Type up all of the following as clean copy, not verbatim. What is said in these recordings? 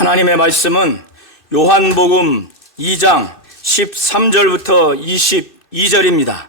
하나님의 말씀은 요한복음 2장 13절부터 22절입니다.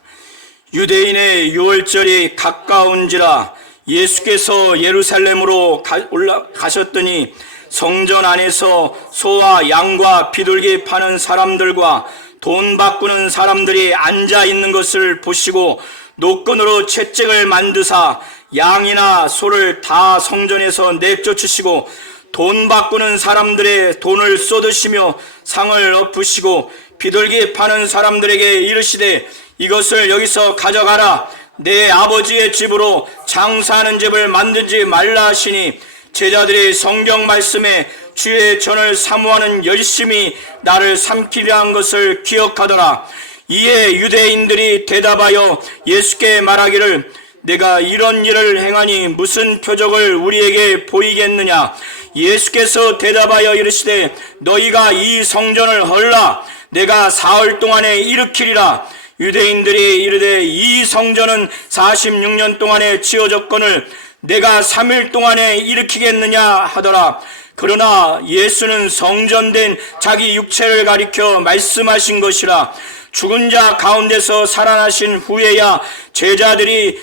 유대인의 유월절이 가까운지라 예수께서 예루살렘으로 올라가셨더니 성전 안에서 소와 양과 비둘기 파는 사람들과 돈 바꾸는 사람들이 앉아 있는 것을 보시고 노끈으로 채찍을 만드사 양이나 소를 다 성전에서 내쫓으시고 돈 바꾸는 사람들의 돈을 쏟으시며 상을 엎으시고 비둘기 파는 사람들에게 이르시되 이것을 여기서 가져가라. 내 아버지의 집으로 장사하는 집을 만들지 말라 하시니 제자들이 성경 말씀에 주의 전을 사모하는 열심히 나를 삼키려 한 것을 기억하더라. 이에 유대인들이 대답하여 예수께 말하기를 내가 이런 일을 행하니 무슨 표적을 우리에게 보이겠느냐. 예수께서 대답하여 이르시되 너희가 이 성전을 헐라. 내가 사흘 동안에 일으키리라. 유대인들이 이르되 이 성전은 46년 동안에 지어졌거늘 내가 3일 동안에 일으키겠느냐 하더라. 그러나 예수는 성전된 자기 육체를 가리켜 말씀하신 것이라. 죽은 자 가운데서 살아나신 후에야 제자들이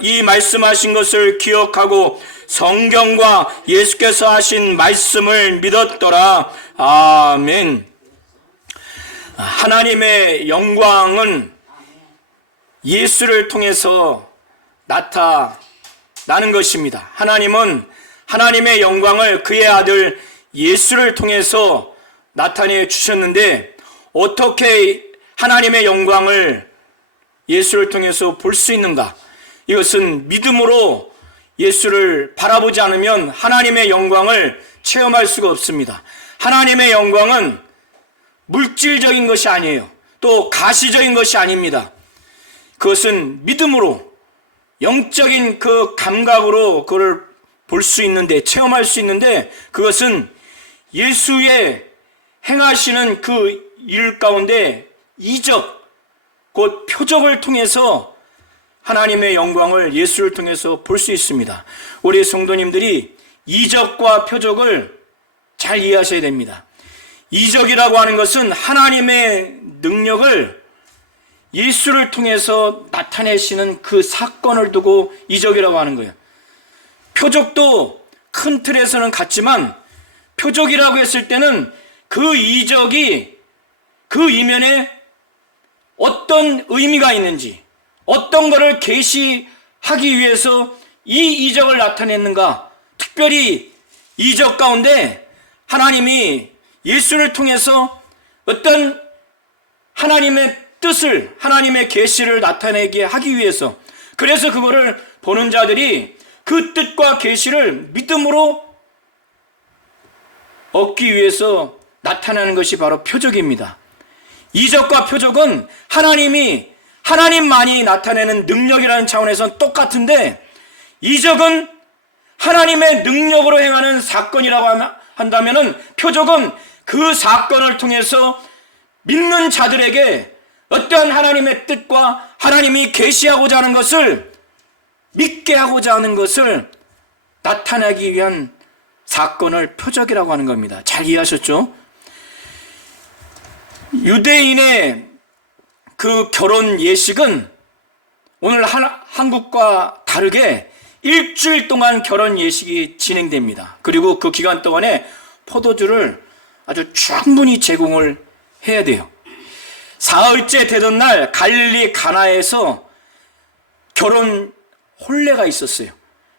이 말씀하신 것을 기억하고 성경과 예수께서 하신 말씀을 믿었더라. 아멘. 하나님의 영광은 예수를 통해서 나타나는 것입니다. 하나님은 하나님의 영광을 그의 아들 예수를 통해서 나타내 주셨는데 어떻게 하나님의 영광을 예수를 통해서 볼 수 있는가? 이것은 믿음으로 예수를 바라보지 않으면 하나님의 영광을 체험할 수가 없습니다. 하나님의 영광은 물질적인 것이 아니에요. 또 가시적인 것이 아닙니다. 그것은 믿음으로 영적인 그 감각으로 그걸 볼 수 있는데 체험할 수 있는데 그것은 예수의 행하시는 그 일 가운데 이적 곧 표적을 통해서 하나님의 영광을 예수를 통해서 볼 수 있습니다. 우리 성도님들이 이적과 표적을 잘 이해하셔야 됩니다. 이적이라고 하는 것은 하나님의 능력을 예수를 통해서 나타내시는 그 사건을 두고 이적이라고 하는 거예요. 표적도 큰 틀에서는 같지만 표적이라고 했을 때는 그 이적이 그 이면에 어떤 의미가 있는지 어떤 것을 계시하기 위해서 이 이적을 나타냈는가. 특별히 이적 가운데 하나님이 예수를 통해서 어떤 하나님의 뜻을 하나님의 계시를 나타내게 하기 위해서 그래서 그거를 보는 자들이 그 뜻과 계시를 믿음으로 얻기 위해서 나타나는 것이 바로 표적입니다. 이적과 표적은 하나님만이 나타내는 능력이라는 차원에서는 똑같은데 이적은 하나님의 능력으로 행하는 사건이라고 한다면 표적은 그 사건을 통해서 믿는 자들에게 어떠한 하나님의 뜻과 하나님이 계시하고자 하는 것을 믿게 하고자 하는 것을 나타내기 위한 사건을 표적이라고 하는 겁니다. 잘 이해하셨죠? 유대인의 그 결혼 예식은 오늘 한국과 다르게 일주일 동안 결혼 예식이 진행됩니다. 그리고 그 기간 동안에 포도주를 아주 충분히 제공을 해야 돼요. 사흘째 되던 날 갈릴리 가나에서 결혼 혼례가 있었어요.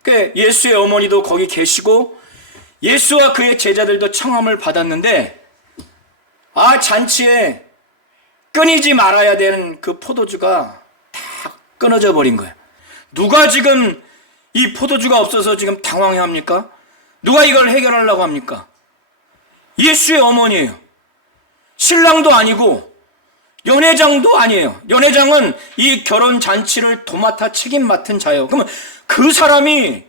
그러니까 예수의 어머니도 거기 계시고 예수와 그의 제자들도 청함을 받았는데 잔치에 끊이지 말아야 되는 그 포도주가 다 끊어져 버린 거예요. 누가 지금 이 포도주가 없어서 지금 당황해합니까? 누가 이걸 해결하려고 합니까? 예수의 어머니예요. 신랑도 아니고 연회장도 아니에요. 연회장은 이 결혼 잔치를 도맡아 책임 맡은 자예요. 그러면 그 사람이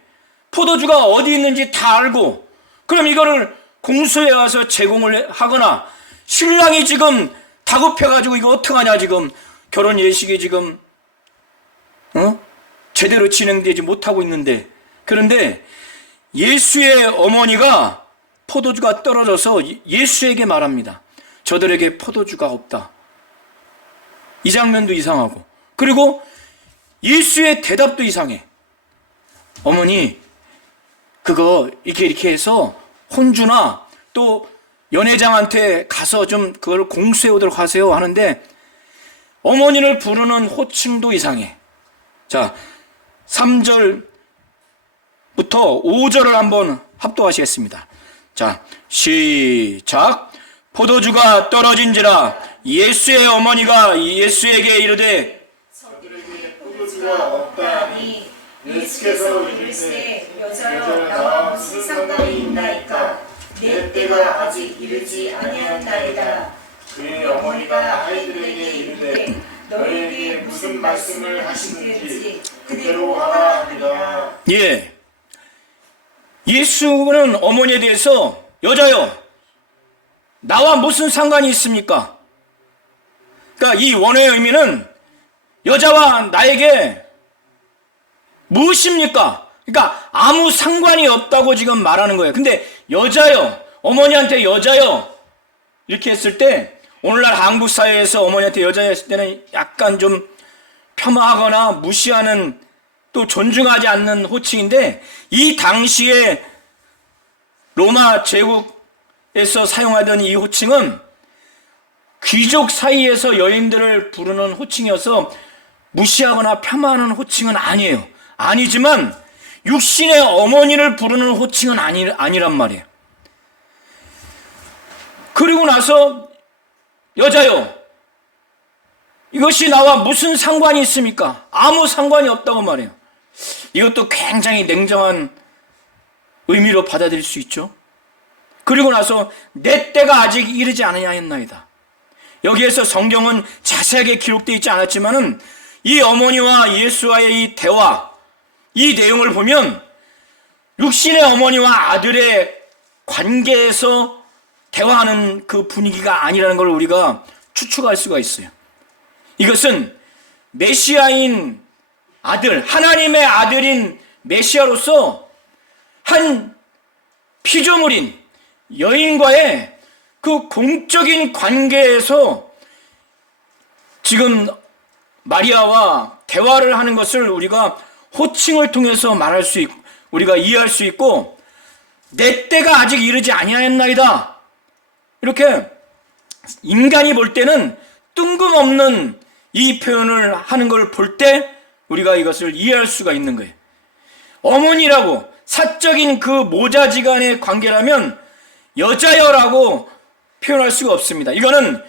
포도주가 어디 있는지 다 알고 그럼 이거를 공수해 와서 제공을 하거나 신랑이 지금 다급해가지고 이거 어떡하냐 지금 결혼 예식이 지금 제대로 진행되지 못하고 있는데 그런데 예수의 어머니가 포도주가 떨어져서 예수에게 말합니다. 저들에게 포도주가 없다. 이 장면도 이상하고, 그리고 예수의 대답도 이상해. 어머니, 그거 이렇게 해서 혼주나 또 연회장한테 가서 좀 그걸 공수해 오도록 하세요 하는데, 어머니를 부르는 호칭도 이상해. 자, 3절부터 5절을 한번 합독하시겠습니다. 자, 시작. 포도주가 떨어진지라 예수의 어머니가 예수에게 이르되 저들에게 포도주가 없다 하니 예수께서 이르시되 여자여 나와 무슨 상관이 있나이까 내 때가 아직 이르지 아니하였나이다. 그의 어머니가 아이들에게 이르되 너희에게 무슨 말씀을 하시는지 그대로 하라 하니라. 예, 예수는 어머니에 대해서 여자여 나와 무슨 상관이 있습니까? 그러니까 이 원어의 의미는 여자와 나에게 무엇입니까? 그러니까 아무 상관이 없다고 지금 말하는 거예요. 근데 여자여, 어머니한테 여자여 이렇게 했을 때, 오늘날 한국 사회에서 어머니한테 여자여 했을 때는 약간 좀 폄하하거나 무시하는, 또 존중하지 않는 호칭인데, 이 당시에 로마 제국에서 사용하던 이 호칭은 귀족 사이에서 여인들을 부르는 호칭이어서 무시하거나 폄하하는 호칭은 아니에요. 아니지만 육신의 어머니를 부르는 호칭은 아니란 말이에요. 그리고 나서 여자요, 이것이 나와 무슨 상관이 있습니까? 아무 상관이 없다고 말해요. 이것도 굉장히 냉정한 의미로 받아들일 수 있죠. 그리고 나서 내 때가 아직 이르지 아니하였나이다. 여기에서 성경은 자세하게 기록되어 있지 않았지만은 이 어머니와 예수와의 이 대화, 이 내용을 보면 육신의 어머니와 아들의 관계에서 대화하는 그 분위기가 아니라는 걸 우리가 추측할 수가 있어요. 이것은 메시아인 아들, 하나님의 아들인 메시아로서 한 피조물인 여인과의 그 공적인 관계에서 지금 마리아와 대화를 하는 것을 우리가 호칭을 통해서 말할 수 있고, 우리가 이해할 수 있고, 내 때가 아직 이르지 아니하였나이다, 이렇게 인간이 볼 때는 뜬금없는 이 표현을 하는 걸 볼 때 우리가 이것을 이해할 수가 있는 거예요. 어머니라고 사적인 그 모자지간의 관계라면 여자여라고 표현할 수가 없습니다. 이거는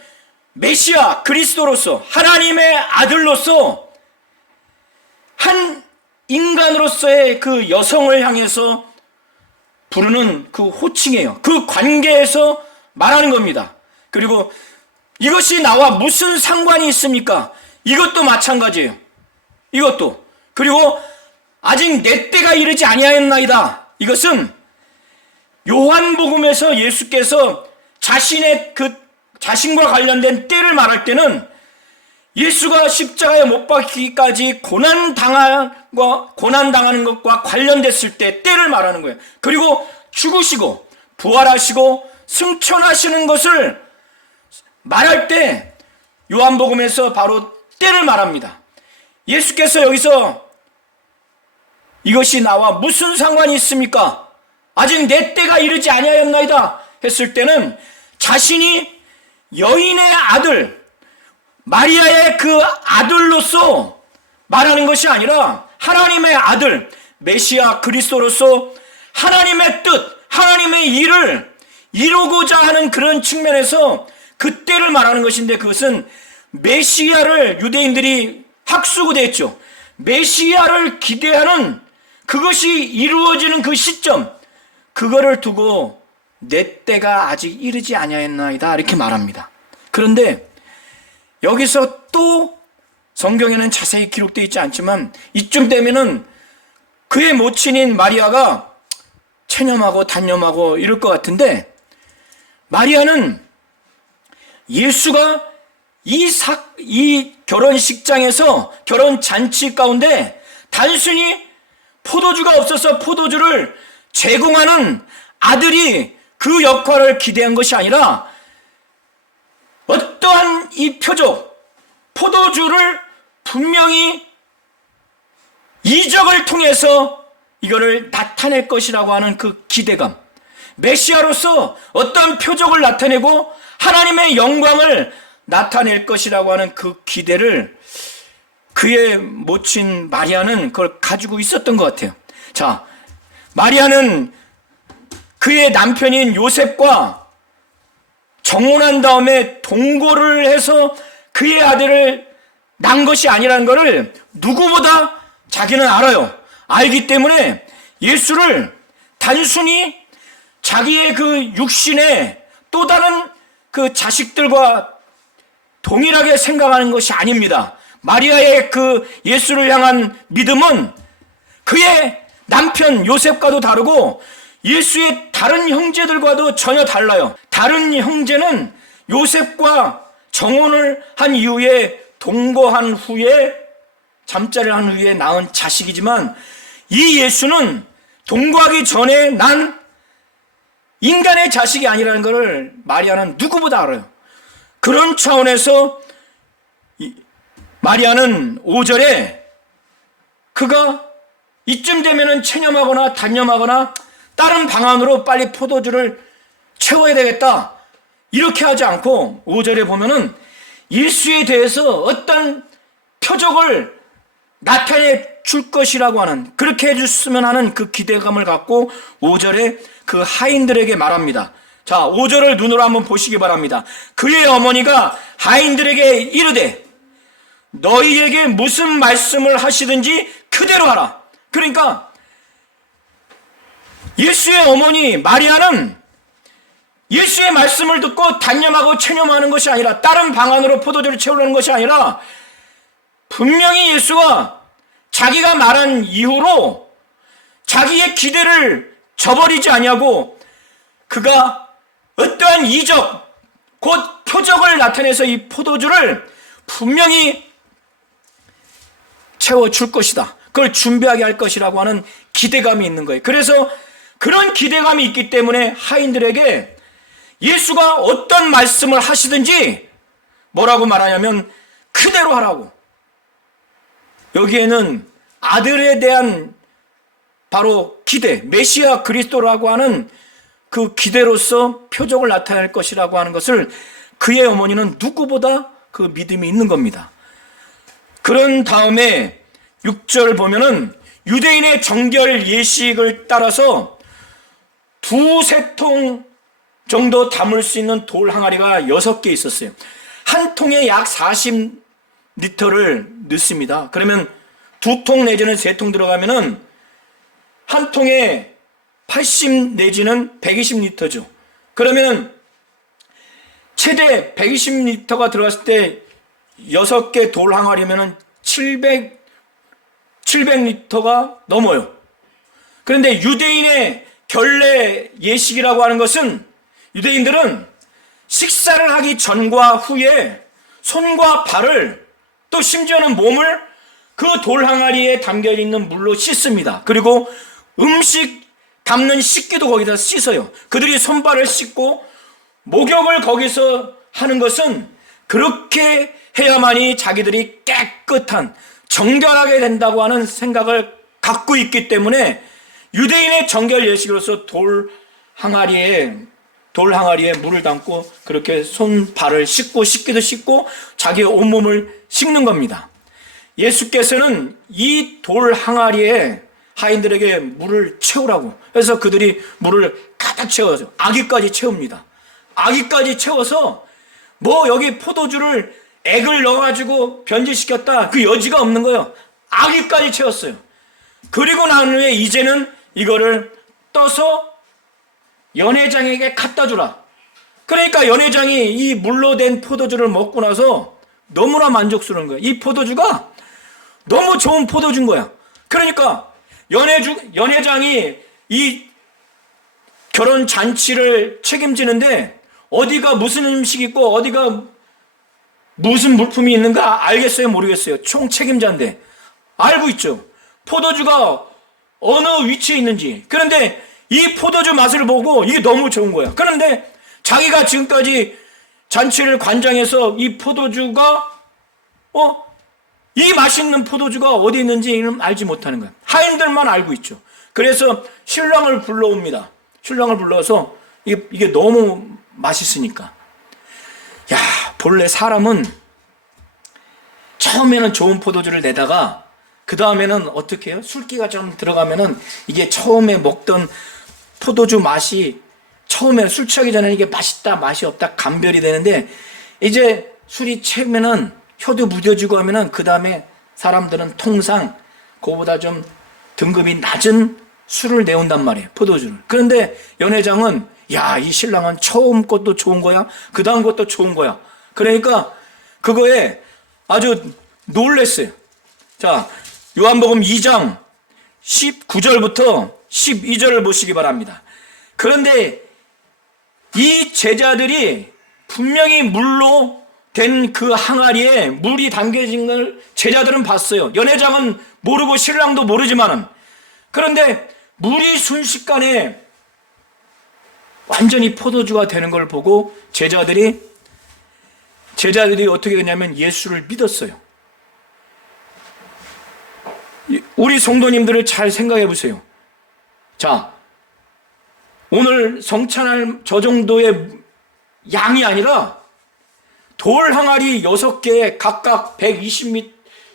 메시아 그리스도로서, 하나님의 아들로서, 한 인간으로서의 그 여성을 향해서 부르는 그 호칭이에요. 그 관계에서 말하는 겁니다. 그리고 이것이 나와 무슨 상관이 있습니까? 이것도 마찬가지예요. 이것도. 그리고 아직 내 때가 이르지 아니하였나이다. 이것은 요한복음에서 예수께서 자신과 관련된 때를 말할 때는 예수가 십자가에 못 박히기까지 고난당하는 것과 관련됐을 때 때를 말하는 거예요. 그리고 죽으시고 부활하시고 승천하시는 것을 말할 때 요한복음에서 바로 때를 말합니다. 예수께서 여기서 이것이 나와 무슨 상관이 있습니까? 아직 내 때가 이르지 아니하였나이다 했을 때는 자신이 여인의 아들, 마리아의 그 아들로서 말하는 것이 아니라 하나님의 아들, 메시아 그리스도로서 하나님의 뜻, 하나님의 일을 이루고자 하는 그런 측면에서 그 때를 말하는 것인데, 그것은 메시아를 유대인들이 학수고대했죠. 메시아를 기대하는 그것이 이루어지는 그 시점, 그거를 두고 내 때가 아직 이르지 아니하였나이다 이렇게 말합니다. 그런데 여기서 또 성경에는 자세히 기록되어 있지 않지만 이쯤 되면은 그의 모친인 마리아가 체념하고 단념하고 이럴 것 같은데, 마리아는 예수가 이 결혼식장에서, 결혼잔치 가운데 단순히 포도주가 없어서 포도주를 제공하는 아들이 그 역할을 기대한 것이 아니라 어떠한 이 표적, 포도주를 분명히 이적을 통해서 이거를 나타낼 것이라고 하는 그 기대감, 메시아로서 어떤 표적을 나타내고 하나님의 영광을 나타낼 것이라고 하는 그 기대를 그의 모친 마리아는 그걸 가지고 있었던 것 같아요. 자, 마리아는 그의 남편인 요셉과 정혼한 다음에 동거를 해서 그의 아들을 낳은 것이 아니라는 것을 누구보다 자기는 알아요. 알기 때문에 예수를 단순히 자기의 그 육신의 또 다른 그 자식들과 동일하게 생각하는 것이 아닙니다. 마리아의 그 예수를 향한 믿음은 그의 남편 요셉과도 다르고 예수의 다른 형제들과도 전혀 달라요. 다른 형제는 요셉과 정혼을 한 이후에 동거한 후에 잠자리를 한 후에 낳은 자식이지만 이 예수는 동거하기 전에 난 인간의 자식이 아니라는 것을 마리아는 누구보다 알아요. 그런 차원에서 마리아는 5절에 그가 이쯤 되면은 체념하거나 단념하거나 다른 방안으로 빨리 포도주를 채워야 되겠다 이렇게 하지 않고 5절에 보면은 예수에 대해서 어떤 표적을 나타내 줄 것이라고 하는, 그렇게 해줬으면 하는 그 기대감을 갖고 5절에 그 하인들에게 말합니다. 자, 5절을 눈으로 한번 보시기 바랍니다. 그의 어머니가 하인들에게 이르되 너희에게 무슨 말씀을 하시든지 그대로 하라. 그러니까 예수의 어머니 마리아는 예수의 말씀을 듣고 단념하고 체념하는 것이 아니라 다른 방안으로 포도주를 채우려는 것이 아니라 분명히 예수가 자기가 말한 이후로 자기의 기대를 저버리지 아니하고 그가 어떠한 이적 곧 표적을 나타내서 이 포도주를 분명히 채워줄 것이다. 그걸 준비하게 할 것이라고 하는 기대감이 있는 거예요. 그래서 그런 기대감이 있기 때문에 하인들에게 예수가 어떤 말씀을 하시든지 뭐라고 말하냐면 그대로 하라고. 여기에는 아들에 대한 바로 기대, 메시아 그리스도라고 하는 그 기대로서 표적을 나타낼 것이라고 하는 것을 그의 어머니는 누구보다 그 믿음이 있는 겁니다. 그런 다음에 6절 보면은 유대인의 정결 예식을 따라서 2-3통 정도 담을 수 있는 돌 항아리가 6개 있었어요. 한 통에 약 40리터를 넣습니다. 그러면 2통 내지는 3통 들어가면은 한 통에 80 내지는 120리터죠. 그러면 최대 120리터가 들어갔을 때 6개 돌 항아리면은 700리터가 넘어요. 그런데 유대인의 결례 예식이라고 하는 것은 유대인들은 식사를 하기 전과 후에 손과 발을 또 심지어는 몸을 그 돌 항아리에 담겨 있는 물로 씻습니다. 그리고 음식 담는 식기도 거기다 씻어요. 그들이 손발을 씻고 목욕을 거기서 하는 것은 그렇게 해야만이 자기들이 깨끗한 정결하게 된다고 하는 생각을 갖고 있기 때문에 유대인의 정결 예식으로서 돌 항아리에 물을 담고 그렇게 손발을 씻고 씻기도 씻고 자기의 온몸을 씻는 겁니다. 예수께서는 이 돌 항아리에 하인들에게 물을 채우라고 해서 그들이 물을 가득 채워서 아기까지 채웁니다. 아기까지 채워서 뭐 여기 포도주를 액을 넣어가지고 변질시켰다 그 여지가 없는 거예요. 아기까지 채웠어요. 그리고 난 후에 이제는 이거를 떠서 연회장에게 갖다 주라. 그러니까 연회장이 이 물로 된 포도주를 먹고 나서 너무나 만족스러운 거예요. 이 포도주가 너무 좋은 포도주인 거야. 그러니까 연회장이 이 결혼 잔치를 책임지는데 어디가 무슨 음식이 있고 어디가 무슨 물품이 있는가 알겠어요? 모르겠어요? 총 책임자인데 알고 있죠. 포도주가 어느 위치에 있는지. 그런데 이 포도주 맛을 보고 이게 너무 좋은 거야. 그런데 자기가 지금까지 잔치를 관장해서 이 포도주가 이 맛있는 포도주가 어디 있는지는 알지 못하는 거야. 하인들만 알고 있죠. 그래서 신랑을 불러옵니다. 신랑을 불러서 이게 너무 맛있으니까. 야, 본래 사람은 처음에는 좋은 포도주를 내다가 그 다음에는 어떻게 해요? 술기가 좀 들어가면은 이게 처음에 먹던 포도주 맛이 처음에 술 취하기 전에는 이게 맛있다 맛이 없다 감별이 되는데 이제 술이 채면은 혀도 무뎌지고 하면은 그 다음에 사람들은 통상 그거보다 좀 등급이 낮은 술을 내온단 말이에요. 포도주를. 그런데 연회장은 야, 이 신랑은 처음 것도 좋은 거야. 그 다음 것도 좋은 거야. 그러니까 그거에 아주 놀랬어요. 자, 요한복음 2장 19절부터 12절을 보시기 바랍니다. 그런데 이 제자들이 분명히 물로 된 그 항아리에 물이 담겨진 걸 제자들은 봤어요. 연회장은 모르고 신랑도 모르지만은. 그런데 물이 순식간에 완전히 포도주가 되는 걸 보고 제자들이 어떻게 했냐면 예수를 믿었어요. 우리 성도님들을 잘 생각해 보세요. 자, 오늘 성찬할 저 정도의 양이 아니라 돌 항아리 6개 각각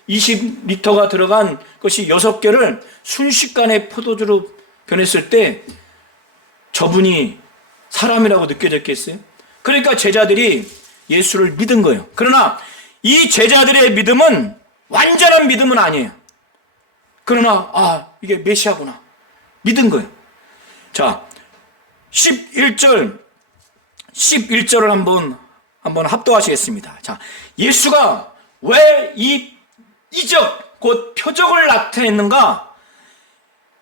20리터가 들어간 것이 6개를 순식간에 포도주로 변했을 때 저분이 사람이라고 느껴졌겠어요? 그러니까 제자들이 예수를 믿은 거예요. 그러나 이 제자들의 믿음은 완전한 믿음은 아니에요. 그러나 이게 메시아구나 믿은 거예요. 자, 11절을 한번 합독하시겠습니다. 자, 예수가 왜 이 이적 곧 표적을 나타냈는가?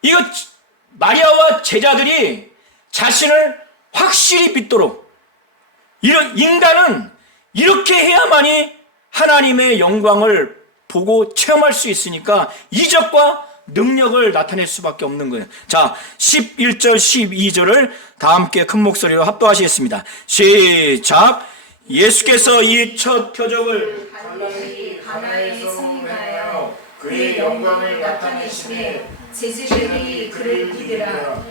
이거 마리아와 제자들이 자신을 확실히 믿도록 인간은 이렇게 해야만이 하나님의 영광을 보고 체험할 수 있으니까 이적과 능력을 나타낼 수밖에 없는 거예요. 자, 11절 12절을 다 함께 큰 목소리로 합독하시겠습니다. 시작. 예수께서 이 첫 표적을 가나에 승리하여 그의 영광을 나타내심에 제자들이 그를 믿으라.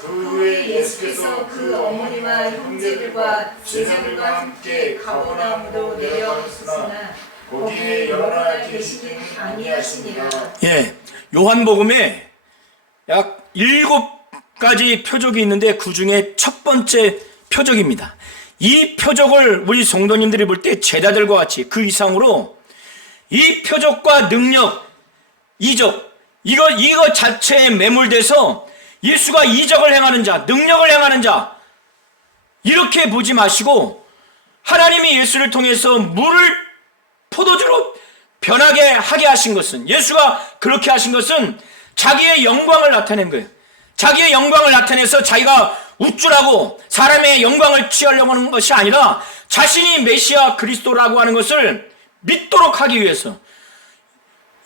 그 후에 예수께서 그 어머니와 형제들과 제자들과 함께 가버나움으로 내려오셨으나 거기에 여러 계시지 아니하시니라. 예, 요한복음에 약 7가지 표적이 있는데 그 중에 첫 번째 표적입니다. 이 표적을 우리 성도님들이 볼 때 제자들과 같이 그 이상으로 이 표적과 능력, 이적 이거 자체에 매몰돼서 예수가 이적을 행하는 자, 능력을 행하는 자 이렇게 보지 마시고 하나님이 예수를 통해서 물을 포도주로 변하게 하게 하신 것은 예수가 그렇게 하신 것은 자기의 영광을 나타낸 거예요. 자기의 영광을 나타내서 자기가 우쭐하고 사람의 영광을 취하려고 하는 것이 아니라 자신이 메시아 그리스도라고 하는 것을 믿도록 하기 위해서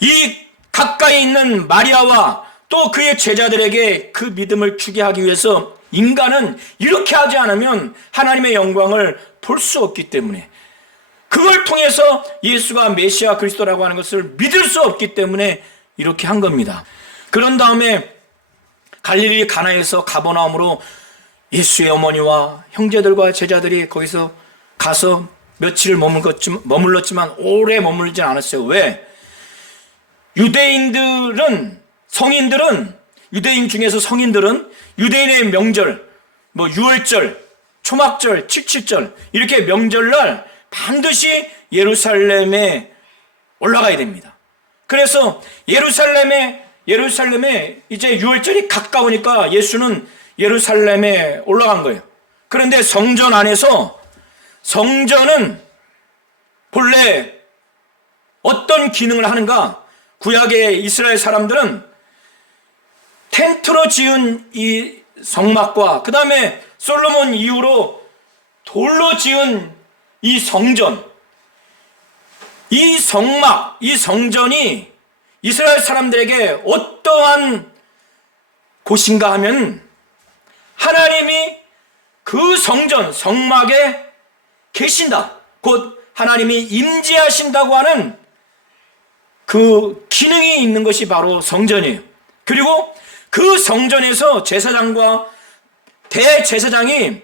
이 가까이 있는 마리아와 또 그의 제자들에게 그 믿음을 주게 하기 위해서 인간은 이렇게 하지 않으면 하나님의 영광을 볼 수 없기 때문에 그걸 통해서 예수가 메시아 그리스도라고 하는 것을 믿을 수 없기 때문에 이렇게 한 겁니다. 그런 다음에 갈릴리 가나에서 가버나움으로 예수의 어머니와 형제들과 제자들이 거기서 가서 며칠을 머물렀지만 오래 머물지 않았어요. 왜? 유대인 중에서 성인들은 유대인의 명절, 유월절, 초막절, 칠칠절 이렇게 명절날 반드시 예루살렘에 올라가야 됩니다. 그래서 예루살렘에 이제 유월절이 가까우니까 예수는 예루살렘에 올라간 거예요. 그런데 성전 안에서 성전은 본래 어떤 기능을 하는가? 구약의 이스라엘 사람들은 텐트로 지은 이 성막과 그 다음에 솔로몬 이후로 돌로 지은 이 성전, 이 성막, 이 성전이 이스라엘 사람들에게 어떠한 곳인가 하면 하나님이 그 성전, 성막에 계신다. 곧 하나님이 임재하신다고 하는 그 기능이 있는 것이 바로 성전이에요. 그리고 그 성전에서 제사장과 대제사장이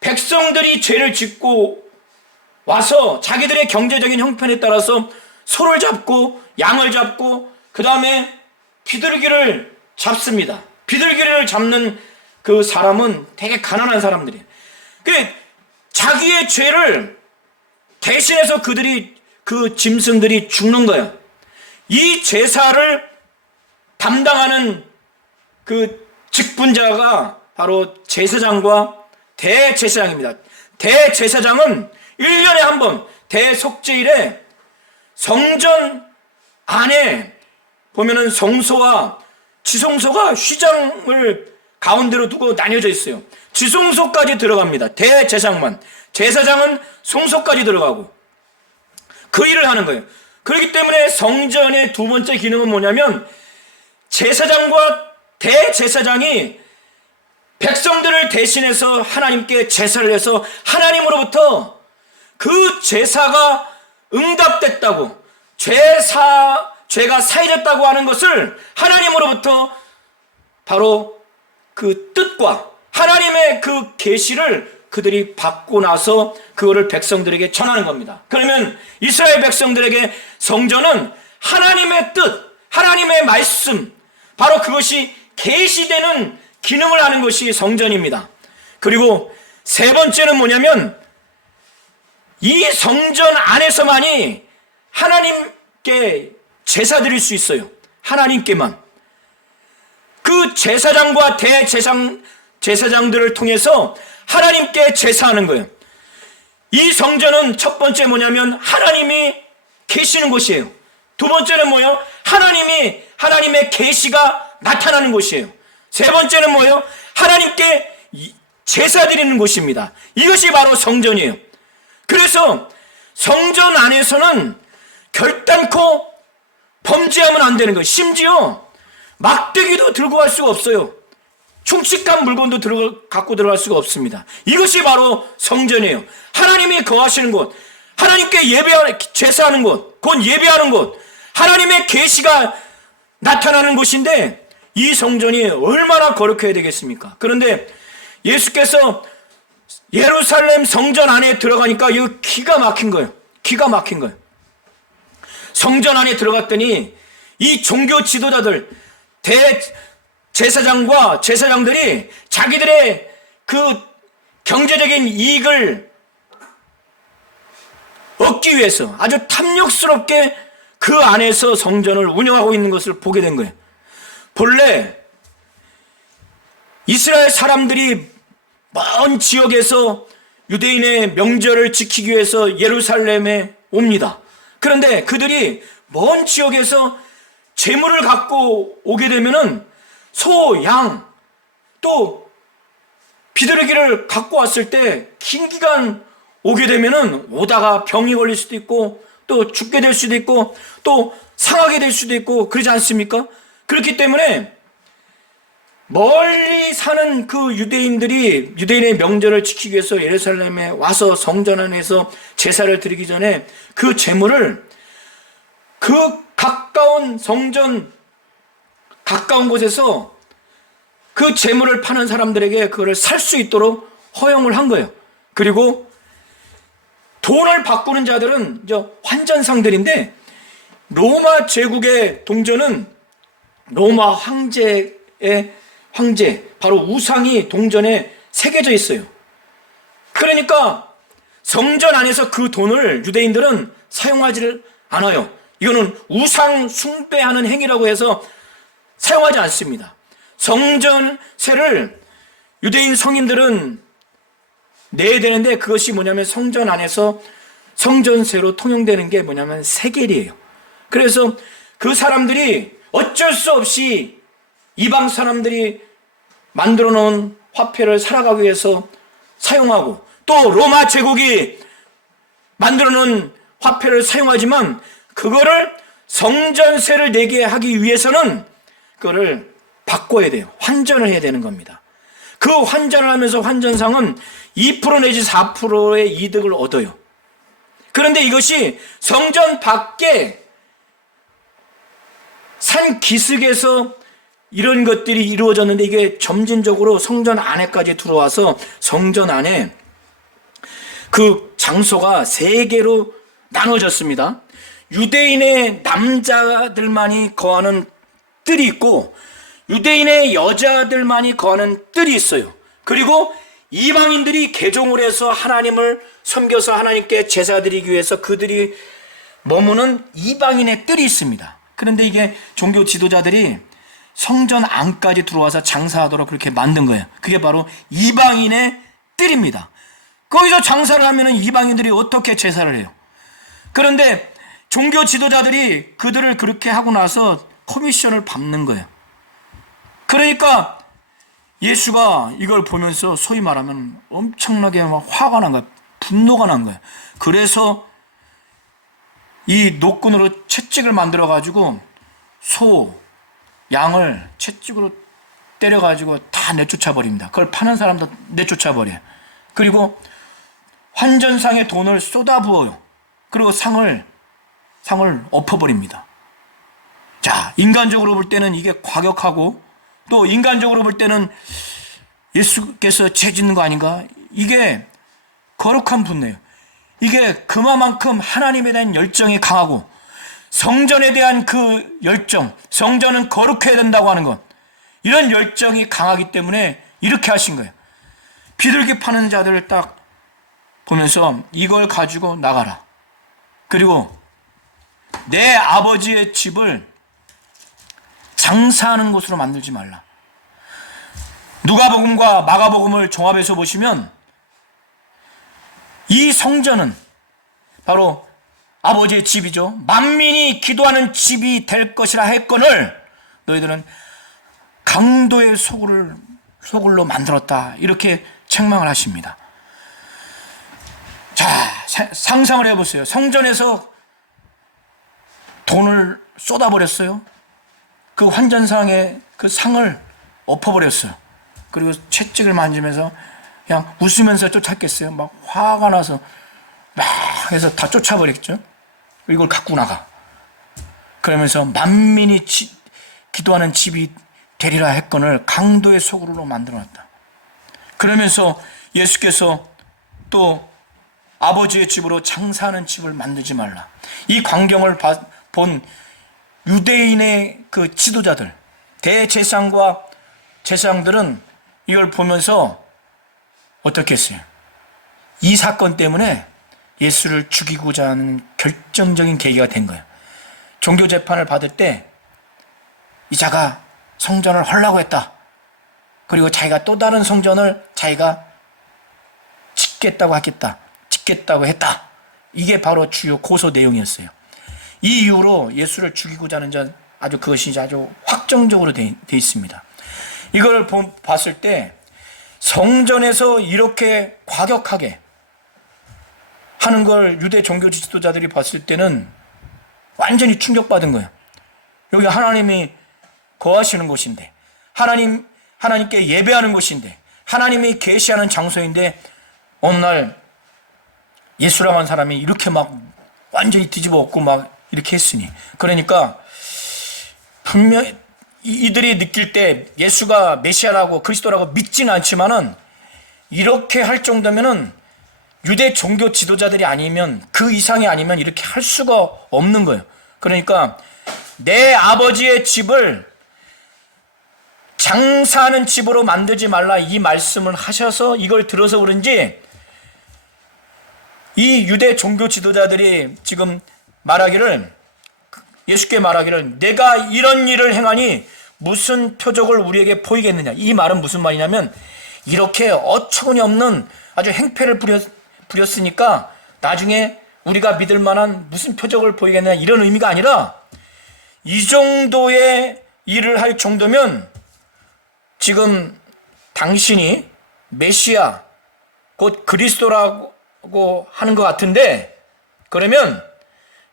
백성들이 죄를 짓고 와서 자기들의 경제적인 형편에 따라서 소를 잡고 양을 잡고 그 다음에 비둘기를 잡습니다. 비둘기를 잡는 그 사람은 되게 가난한 사람들이에요. 자기의 죄를 대신해서 그 짐승들이 죽는 거예요. 이 제사를 담당하는 그 직분자가 바로 제사장과 대제사장입니다. 대제사장은 1년에 한 번 대속죄일에 성전 안에 보면은 성소와 지성소가 휘장을 가운데로 두고 나뉘어져 있어요. 지성소까지 들어갑니다. 대제사장만. 제사장은 성소까지 들어가고 그 일을 하는 거예요. 그렇기 때문에 성전의 두 번째 기능은 뭐냐면 제사장과 대제사장이 백성들을 대신해서 하나님께 제사를 해서 하나님으로부터 그 제사가 응답됐다고 죄가 사해졌다고 하는 것을 하나님으로부터 바로 그 뜻과 하나님의 그 계시를 그들이 받고 나서 그거를 백성들에게 전하는 겁니다. 그러면 이스라엘 백성들에게 성전은 하나님의 뜻, 하나님의 말씀, 바로 그것이 계시되는 기능을 하는 것이 성전입니다. 그리고 세 번째는 뭐냐면 이 성전 안에서만이 하나님께 제사 드릴 수 있어요. 하나님께만. 그 제사장과 제사장들을 통해서 하나님께 제사하는 거예요. 이 성전은 첫 번째 뭐냐면 하나님이 계시는 곳이에요. 두 번째는 뭐예요? 하나님의 계시가 나타나는 곳이에요. 세 번째는 뭐예요? 하나님께 제사 드리는 곳입니다. 이것이 바로 성전이에요. 그래서 성전 안에서는 결단코 범죄하면 안 되는 거예요. 심지어 막대기도 들고 갈 수가 없어요. 흉측한 물건도 갖고 들어갈 수가 없습니다. 이것이 바로 성전이에요. 하나님이 거하시는 곳, 하나님께 제사하는 곳, 곧 예배하는 곳, 하나님의 계시가 나타나는 곳인데 이 성전이 얼마나 거룩해야 되겠습니까? 그런데 예수께서 예루살렘 성전 안에 들어가니까 이거 기가 막힌 거예요. 기가 막힌 거예요. 성전 안에 들어갔더니 이 종교 지도자들, 제사장과 제사장들이 자기들의 그 경제적인 이익을 얻기 위해서 아주 탐욕스럽게 그 안에서 성전을 운영하고 있는 것을 보게 된 거예요. 본래 이스라엘 사람들이 먼 지역에서 유대인의 명절을 지키기 위해서 예루살렘에 옵니다. 그런데 그들이 먼 지역에서 재물을 갖고 오게 되면은 소, 양, 또 비둘기를 갖고 왔을 때 긴 기간 오게 되면은 오다가 병이 걸릴 수도 있고 또 죽게 될 수도 있고 또 상하게 될 수도 있고 그러지 않습니까? 그렇기 때문에 멀리 사는 그 유대인의 명절을 지키기 위해서 예루살렘에 와서 성전 안에서 제사를 드리기 전에 그 제물을 그 가까운 성전 가까운 곳에서 그 제물을 파는 사람들에게 그거를 살 수 있도록 허용을 한 거예요. 그리고 돈을 바꾸는 자들은 이제 환전상들인데 로마 제국의 동전은 로마 황제의 황제, 바로 우상이 동전에 새겨져 있어요. 그러니까 성전 안에서 그 돈을 유대인들은 사용하지를 않아요. 이거는 우상 숭배하는 행위라고 해서 사용하지 않습니다. 성전세를 유대인 성인들은 내야 되는데 그것이 뭐냐면 성전 안에서 성전세로 통용되는 게 뭐냐면 세겔이에요. 그래서 그 사람들이 어쩔 수 없이 이방 사람들이 만들어 놓은 화폐를 살아가기 위해서 사용하고 또 로마 제국이 만들어 놓은 화폐를 사용하지만 그거를 성전세를 내게 하기 위해서는 그거를 바꿔야 돼요. 환전을 해야 되는 겁니다. 그 환전을 하면서 환전상은 2% 내지 4%의 이득을 얻어요. 그런데 이것이 성전 밖에 산 기슭에서 이런 것들이 이루어졌는데 이게 점진적으로 성전 안에까지 들어와서 성전 안에 그 장소가 3개로 나눠졌습니다. 유대인의 남자들만이 거하는 뜰이 있고 유대인의 여자들만이 거하는 뜰이 있어요. 그리고 이방인들이 개종을 해서 하나님을 섬겨서 하나님께 제사 드리기 위해서 그들이 머무는 이방인의 뜰이 있습니다. 그런데 이게 종교 지도자들이 성전 안까지 들어와서 장사하도록 그렇게 만든 거예요. 그게 바로 이방인의 뜰입니다. 거기서 장사를 하면 이방인들이 어떻게 제사를 해요? 그런데 종교 지도자들이 그들을 그렇게 하고 나서 커미션을 밟는 거예요. 그러니까 예수가 이걸 보면서 소위 말하면 엄청나게 막 화가 난 거예요. 분노가 난 거예요. 그래서 이 노끈으로 채찍을 만들어 가지고 소, 양을 채찍으로 때려 가지고 다 내쫓아 버립니다. 그걸 파는 사람도 내쫓아 버려요. 그리고 환전상에 돈을 쏟아부어요. 그리고 상을 엎어버립니다. 자, 인간적으로 볼 때는 이게 과격하고 또 인간적으로 볼 때는 예수께서 죄 짓는 거 아닌가? 이게 거룩한 분노예요. 이게 그만큼 하나님에 대한 열정이 강하고 성전에 대한 그 열정, 성전은 거룩해야 된다고 하는 것, 이런 열정이 강하기 때문에 이렇게 하신 거예요. 비둘기 파는 자들을 딱 보면서 이걸 가지고 나가라. 그리고 내 아버지의 집을 장사하는 곳으로 만들지 말라. 누가복음과 마가복음을 종합해서 보시면 이 성전은 바로 아버지의 집이죠. 만민이 기도하는 집이 될 것이라 했거늘 너희들은 강도의 소굴로 만들었다. 이렇게 책망을 하십니다. 자, 상상을 해보세요. 성전에서 돈을 쏟아버렸어요. 그 환전상의 그 상을 엎어버렸어요. 그리고 채찍을 만지면서 그냥 웃으면서 쫓았겠어요. 막 화가 나서 막 해서 다 쫓아버렸죠. 이걸 갖고 나가. 그러면서 만민이 기도하는 집이 되리라 했거늘 강도의 소굴로 만들어놨다. 그러면서 예수께서 또 아버지의 집으로 장사하는 집을 만들지 말라. 이 광경을 본 유대인의 그 지도자들, 대제사장과 제사장들은 이걸 보면서 어떻게 했어요? 이 사건 때문에 예수를 죽이고자 하는 결정적인 계기가 된 거예요. 종교재판을 받을 때 이 자가 성전을 헐라고 했다. 그리고 자기가 또 다른 성전을 자기가 짓겠다고 했다. 이게 바로 주요 고소 내용이었어요. 이 이후로 예수를 죽이고자 하는 아주 그것이 아주 확정적으로 돼 있습니다. 이걸 봤을 때 성전에서 이렇게 과격하게 하는 걸 유대 종교 지도자들이 봤을 때는 완전히 충격받은 거예요. 여기 하나님이 거하시는 곳인데, 하나님께 예배하는 곳인데, 하나님이 계시하는 장소인데, 어느 날 예수라고 하는 사람이 이렇게 막 완전히 뒤집어 엎고 막 이렇게 했으니, 그러니까 분명히 이들이 느낄 때 예수가 메시아라고 그리스도라고 믿지는 않지만은 이렇게 할 정도면은 유대 종교 지도자들이 아니면 그 이상이 아니면 이렇게 할 수가 없는 거예요. 그러니까 내 아버지의 집을 장사하는 집으로 만들지 말라 이 말씀을 하셔서 이걸 들어서 그런지 이 유대 종교 지도자들이 지금 예수께 말하기를 내가 이런 일을 행하니 무슨 표적을 우리에게 보이겠느냐. 이 말은 무슨 말이냐면 이렇게 어처구니 없는 아주 행패를 부렸으니까 나중에 우리가 믿을 만한 무슨 표적을 보이겠느냐 이런 의미가 아니라 이 정도의 일을 할 정도면 지금 당신이 메시아 곧 그리스도라고 하는 것 같은데 그러면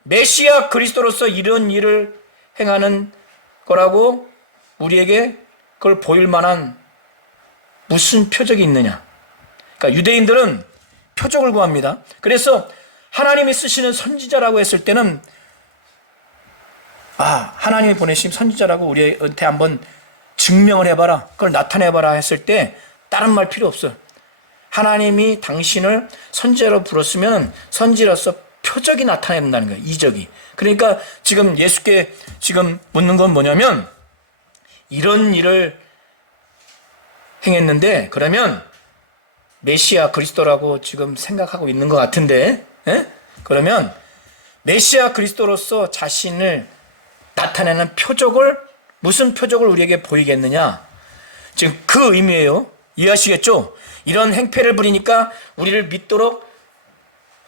메시아 그리스도로서 이런 일을 행하는 거라고 우리에게 그걸 보일 만한 무슨 표적이 있느냐. 그러니까 유대인들은 표적을 구합니다. 그래서 하나님이 쓰시는 선지자라고 했을 때는 하나님이 보내신 선지자라고 우리한테 한번 증명을 해봐라, 그걸 나타내봐라 했을 때 다른 말 필요 없어요. 하나님이 당신을 선지자로 불렀으면 선지자로서 표적이 나타낸다는 거예요. 이적이. 그러니까 지금 예수께 지금 묻는 건 뭐냐면 이런 일을 행했는데 그러면 메시아 그리스도라고 지금 생각하고 있는 것 같은데, 그러면 메시아 그리스도로서 자신을 나타내는 표적을, 무슨 표적을 우리에게 보이겠느냐, 지금 그 의미예요. 이해하시겠죠? 이런 행패를 부리니까 우리를 믿도록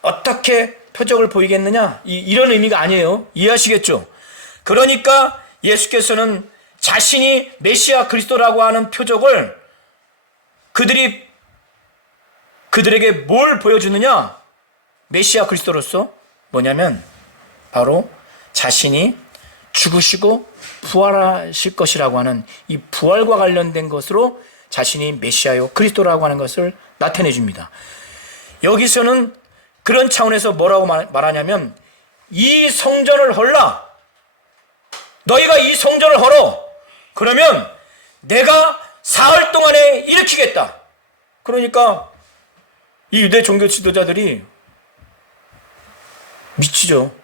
어떻게 표적을 보이겠느냐, 이런 의미가 아니에요. 이해하시겠죠? 그러니까 예수께서는 자신이 메시아 그리스도라고 하는 표적을 그들에게 뭘 보여주느냐? 메시아 그리스도로서 뭐냐면 바로 자신이 죽으시고 부활하실 것이라고 하는 이 부활과 관련된 것으로 자신이 메시아요 그리스도라고 하는 것을 나타내 줍니다. 여기서는 그런 차원에서 뭐라고 말하냐면 이 성전을 헐라. 너희가 이 성전을 헐어. 그러면 내가 사흘 동안에 일으키겠다. 그러니까 이 유대 종교 지도자들이 미치죠.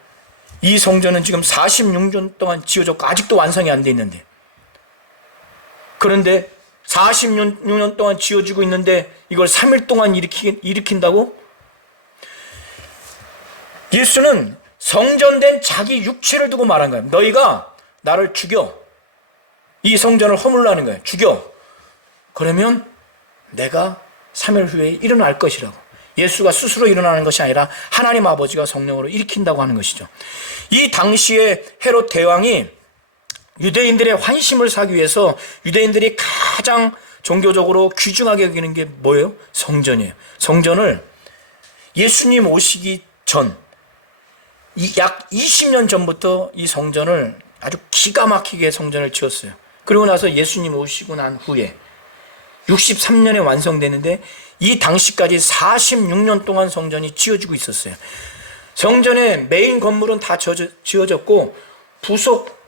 이 성전은 지금 46년 동안 지어졌고 아직도 완성이 안 돼 있는데, 그런데 46년 동안 지어지고 있는데 이걸 3일 동안 일으킨다고? 예수는 성전된 자기 육체를 두고 말한 거예요. 너희가 나를 죽여. 이 성전을 허물라는 거예요. 죽여. 그러면 내가 3일 후에 일어날 것이라고. 예수가 스스로 일어나는 것이 아니라 하나님 아버지가 성령으로 일으킨다고 하는 것이죠. 이 당시에 헤롯 대왕이 유대인들의 환심을 사기 위해서 유대인들이 가장 종교적으로 귀중하게 여기는 게 뭐예요? 성전이에요. 성전을 예수님 오시기 전, 약 20년 전부터 이 성전을 아주 기가 막히게 성전을 지었어요. 그리고 나서 예수님 오시고 난 후에 63년에 완성되는데 이 당시까지 46년 동안 성전이 지어지고 있었어요. 성전의 메인 건물은 다 지어졌고 부속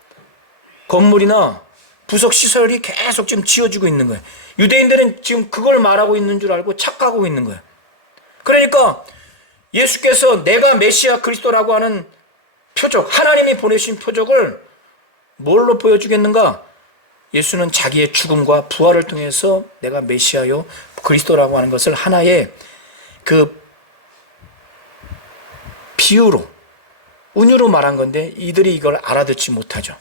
건물이나 부속 시설이 계속 지금 지어지고 있는 거예요. 유대인들은 지금 그걸 말하고 있는 줄 알고 착각하고 있는 거예요. 그러니까 예수께서 내가 메시아 그리스도라고 하는 표적, 하나님이 보내신 표적을 뭘로 보여주겠는가? 예수는 자기의 죽음과 부활을 통해서 내가 메시아요 그리스도라고 하는 것을 하나의 그 비유로, 은유로 말한 건데 이들이 이걸 알아듣지 못하죠.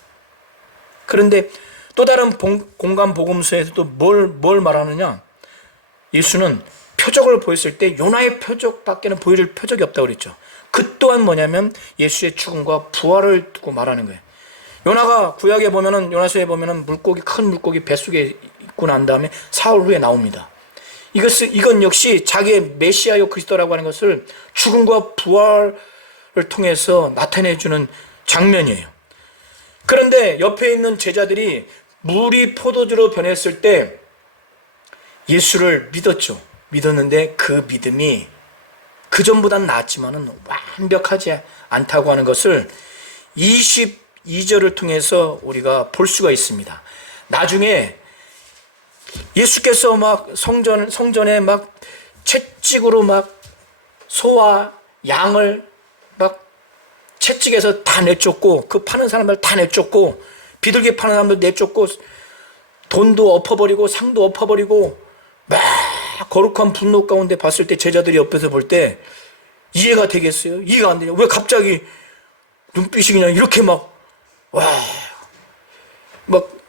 그런데 또 다른 공간 복음서에서도 뭘 말하느냐? 예수는 표적을 보였을 때 요나의 표적밖에는 보여줄 표적이 없다고 그랬죠. 그 또한 뭐냐면 예수의 죽음과 부활을 두고 말하는 거예요. 요나가 구약에 보면은, 요나서에 보면은 큰 물고기 뱃속에 있고 난 다음에 사흘 후에 나옵니다. 이건 역시 자기의 메시아요 그리스도라고 하는 것을 죽음과 부활을 통해서 나타내주는 장면이에요. 그런데 옆에 있는 제자들이 물이 포도주로 변했을 때 예수를 믿었죠. 믿었는데 그 믿음이 그전보다는 나았지만은 완벽하지 않다고 하는 것을 22절을 통해서 우리가 볼 수가 있습니다. 나중에 예수께서 막 성전에 막 채찍으로 막 소와 양을 막 채찍에서 다 내쫓고, 그 파는 사람들 다 내쫓고, 비둘기 파는 사람들 내쫓고, 돈도 엎어버리고 상도 엎어버리고 막 거룩한 분노 가운데 봤을 때 제자들이 옆에서 볼 때 이해가 되겠어요? 이해가 안 되냐? 왜 갑자기 눈빛이 그냥 이렇게 막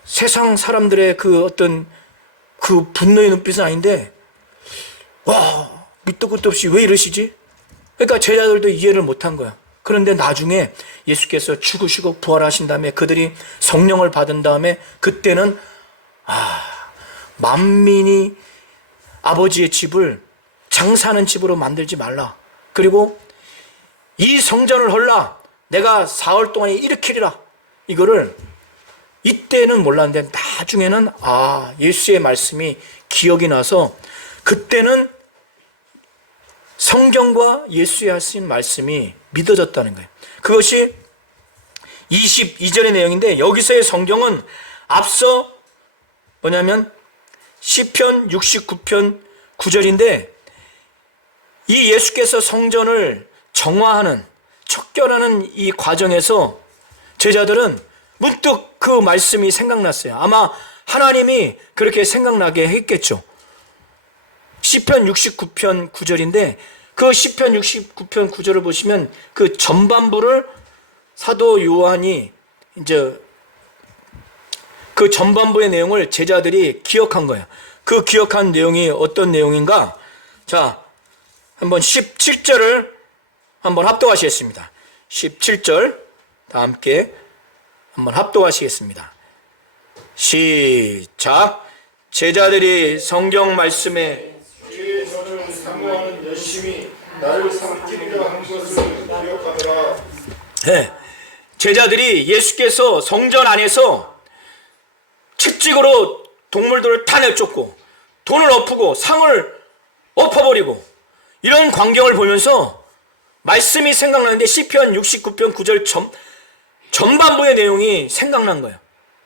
세상 사람들의 그 어떤 그 분노의 눈빛은 아닌데, 밑도 끝도 없이 왜 이러시지? 그러니까 제자들도 이해를 못한 거야. 그런데 나중에 예수께서 죽으시고 부활하신 다음에 그들이 성령을 받은 다음에 그때는 만민이 아버지의 집을 장사하는 집으로 만들지 말라. 그리고 이 성전을 헐라. 내가 사흘 동안에 일으키리라. 이거를 이때는 몰랐는데 나중에는 예수의 말씀이 기억이 나서 그때는 성경과 예수의 하신 말씀이 믿어졌다는 거예요. 그것이 22절의 내용인데, 여기서의 성경은 앞서 뭐냐면 시편 69편 9절인데, 이 예수께서 성전을 정화하는, 척결하는 이 과정에서 제자들은 문득 그 말씀이 생각났어요. 아마 하나님이 그렇게 생각나게 했겠죠. 시편 69편 9절인데, 그 시편 69편 9절을 보시면 그 전반부를 사도 요한이 이제 그 전반부의 내용을 제자들이 기억한 거예요. 그 기억한 내용이 어떤 내용인가? 자, 한번 17절을 한번 합독하시겠습니다. 17절 다 함께 한번 합독하시겠습니다. 시작. 제자들이 성경 말씀에 주의 전을 사모하는 열심히 나를 삼키리라 한 것을 기억하더라. 네, 제자들이 예수께서 성전 안에서 채찍으로 동물들을 다 내쫓고 돈을 엎고 상을 엎어버리고 이런 광경을 보면서 말씀이 생각나는데, 시편 69편 9절 전반부의 내용이 생각난 거예요.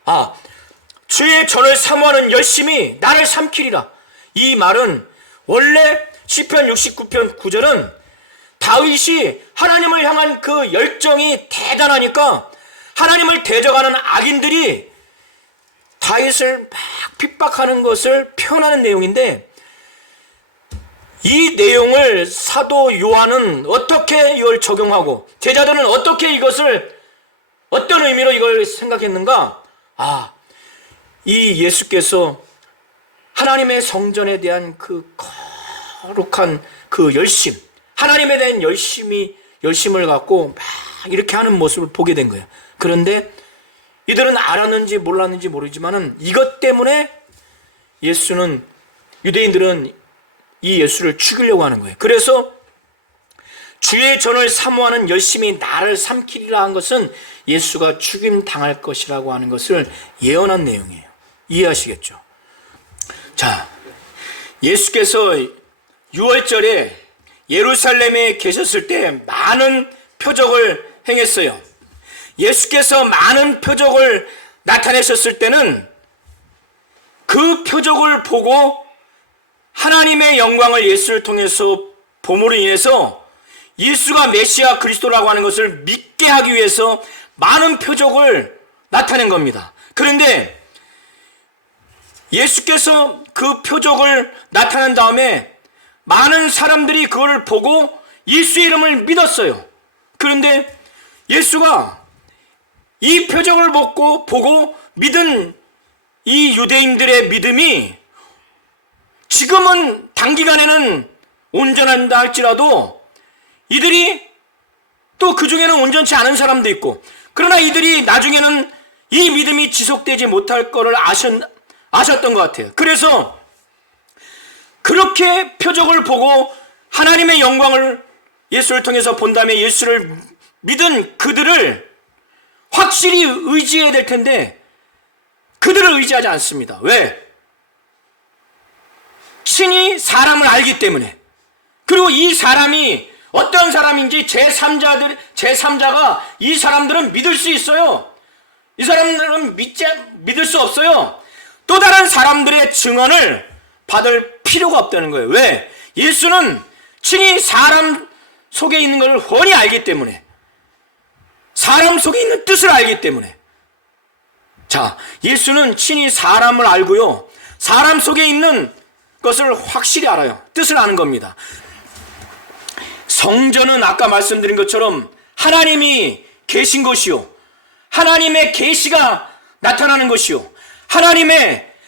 아, 주의 전을 사모하는 열심히 나를 삼키리라. 이 말은 원래 시편 69편 9절은 다윗이 하나님을 향한 그 열정이 대단하니까 하나님을 대적하는 악인들이 다윗을 막 핍박하는 것을 표현하는 내용인데, 이 내용을 사도 요한은 어떻게 이걸 적용하고 제자들은 어떻게 이것을 어떤 의미로 이걸 생각했는가? 아, 이 예수께서 하나님의 성전에 대한 그 거룩한 그 열심, 하나님에 대한 열심을 갖고 막 이렇게 하는 모습을 보게 된 거예요. 그런데 이들은 알았는지 몰랐는지 모르지만은 이것 때문에 유대인들은 이 예수를 죽이려고 하는 거예요. 그래서 주의 전을 사모하는 열심히 나를 삼키리라 한 것은 예수가 죽임 당할 것이라고 하는 것을 예언한 내용이에요. 이해하시겠죠? 자, 예수께서 6월절에 예루살렘에 계셨을 때 많은 표적을 행했어요. 예수께서 많은 표적을 나타내셨을 때는 그 표적을 보고 하나님의 영광을 예수를 통해서 봄으로 인해서 예수가 메시아 그리스도라고 하는 것을 믿게 하기 위해서 많은 표적을 나타낸 겁니다. 그런데 예수께서 그 표적을 나타낸 다음에 많은 사람들이 그걸 보고 예수의 이름을 믿었어요. 그런데 예수가 이 표적을 보고 믿은 이 유대인들의 믿음이 지금은 단기간에는 온전한다 할지라도 이들이 또 그 중에는 온전치 않은 사람도 있고, 그러나 이들이 나중에는 이 믿음이 지속되지 못할 거를 아셨던 것 같아요. 그래서 그렇게 표적을 보고 하나님의 영광을 예수를 통해서 본 다음에 예수를 믿은 그들을 확실히 의지해야 될 텐데 그들을 의지하지 않습니다. 왜? 친히 사람을 알기 때문에. 그리고 이 사람이 어떤 사람인지 제3자가 이 사람들은 믿을 수 있어요. 이 사람들은 믿을 수 없어요. 또 다른 사람들의 증언을 받을 필요가 없다는 거예요. 왜? 예수는 친히 사람 속에 있는 걸 훤히 알기 때문에, 사람 속에 있는 뜻을 알기 때문에. 자, 예수는 친히 사람을 알고요, 사람 속에 있는 것을 확실히 알아요. 뜻을 아는 겁니다. 성전은 아까 말씀드린 것처럼 하나님이 계신 것이요, 하나님의 계시가 나타나는 것이요,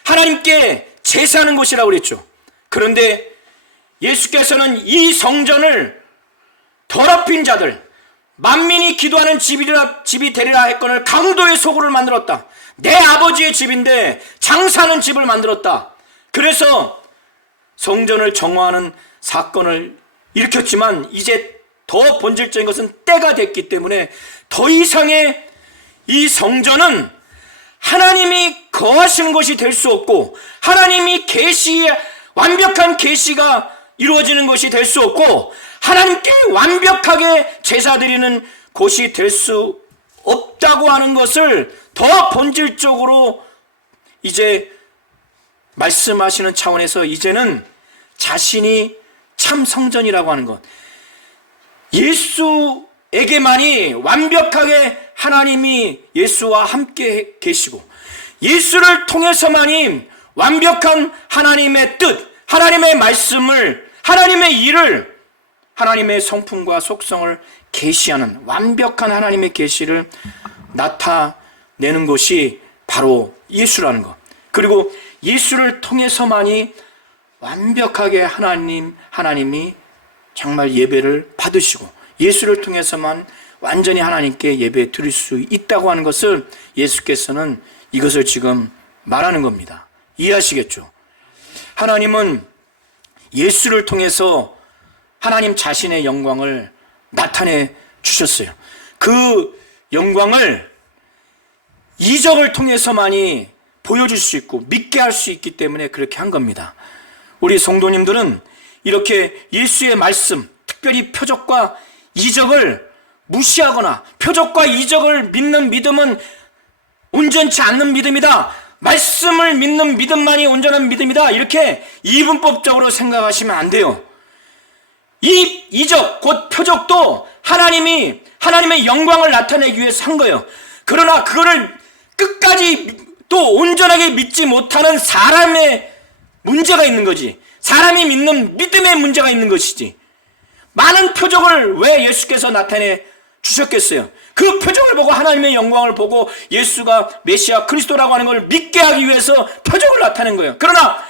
하나님께 제사하는 곳이라고 그랬죠. 그런데 예수께서는 이 성전을 더럽힌 자들, 만민이 기도하는 집이 되리라 했거늘 강도의 소굴을 만들었다. 내 아버지의 집인데 장사하는 집을 만들었다. 그래서 성전을 정화하는 사건을 일으켰지만 이제 더 본질적인 것은 때가 됐기 때문에 더 이상의 이 성전은 하나님이 거하시는 것이 될 수 없고, 하나님이 완벽한 계시가 이루어지는 것이 될 수 없고, 하나님께 완벽하게 제사 드리는 곳이 될 수 없다고 하는 것을 더 본질적으로 이제 말씀하시는 차원에서 이제는 자신이 참 성전이라고 하는 것, 예수에게만이 완벽하게 하나님이 예수와 함께 계시고, 예수를 통해서만이 완벽한 하나님의 뜻, 하나님의 말씀을, 하나님의 일을, 하나님의 성품과 속성을 계시하는 완벽한 하나님의 계시를 나타내는 것이 바로 예수라는 것. 그리고 예수를 통해서만이 완벽하게 하나님이 정말 예배를 받으시고, 예수를 통해서만 완전히 하나님께 예배 드릴 수 있다고 하는 것을 예수께서는 이것을 지금 말하는 겁니다. 이해하시겠죠? 하나님은 예수를 통해서 하나님 자신의 영광을 나타내 주셨어요. 그 영광을 이적을 통해서만이 보여줄 수 있고 믿게 할 수 있기 때문에 그렇게 한 겁니다. 우리 성도님들은 이렇게 예수의 말씀, 특별히 표적과 이적을 무시하거나 표적과 이적을 믿는 믿음은 온전치 않는 믿음이다, 말씀을 믿는 믿음만이 온전한 믿음이다, 이렇게 이분법적으로 생각하시면 안 돼요. 이 이적, 곧 표적도 하나님의 영광을 나타내기 위해서 한 거예요. 그러나 그거를 끝까지 또 온전하게 믿지 못하는 사람의 문제가 있는 거지. 사람이 믿는 믿음의 문제가 있는 것이지. 많은 표적을 왜 예수께서 나타내 주셨겠어요? 그 표적을 보고, 하나님의 영광을 보고 예수가 메시아 그리스도라고 하는 걸 믿게 하기 위해서 표적을 나타낸 거예요. 그러나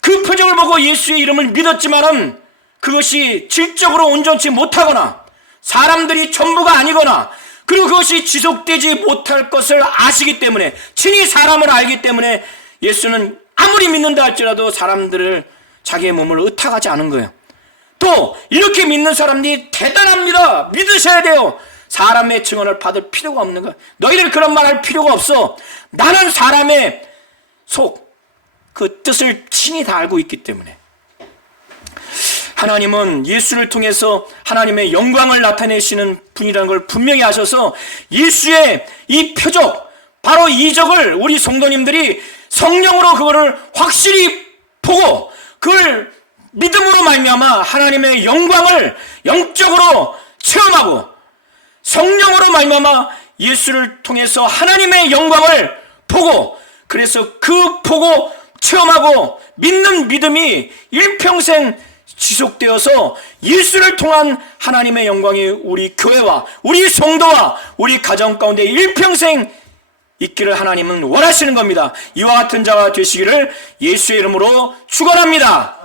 그 표적을 보고 예수의 이름을 믿었지만은 그것이 질적으로 온전치 못하거나 사람들이 전부가 아니거나, 그리고 그것이 지속되지 못할 것을 아시기 때문에, 친히 사람을 알기 때문에 예수는 아무리 믿는다 할지라도 사람들을 자기의 몸을 의탁하지 않은 거예요. 또 이렇게 믿는 사람들이 대단합니다, 믿으셔야 돼요, 사람의 증언을 받을 필요가 없는 거예요. 너희들 그런 말 할 필요가 없어. 나는 사람의 속, 그 뜻을 친히 다 알고 있기 때문에. 하나님은 예수를 통해서 하나님의 영광을 나타내시는 분이라는 걸 분명히 아셔서 예수의 이 표적, 바로 이적을 우리 성도님들이 성령으로 그거를 확실히 보고 그걸 믿음으로 말미암아 하나님의 영광을 영적으로 체험하고, 성령으로 말미암아 예수를 통해서 하나님의 영광을 보고, 그래서 그 보고 체험하고 믿는 믿음이 일평생 지속되어서 예수를 통한 하나님의 영광이 우리 교회와 우리 성도와 우리 가정 가운데 일평생 있기를 하나님은 원하시는 겁니다. 이와 같은 자가 되시기를 예수의 이름으로 축원합니다.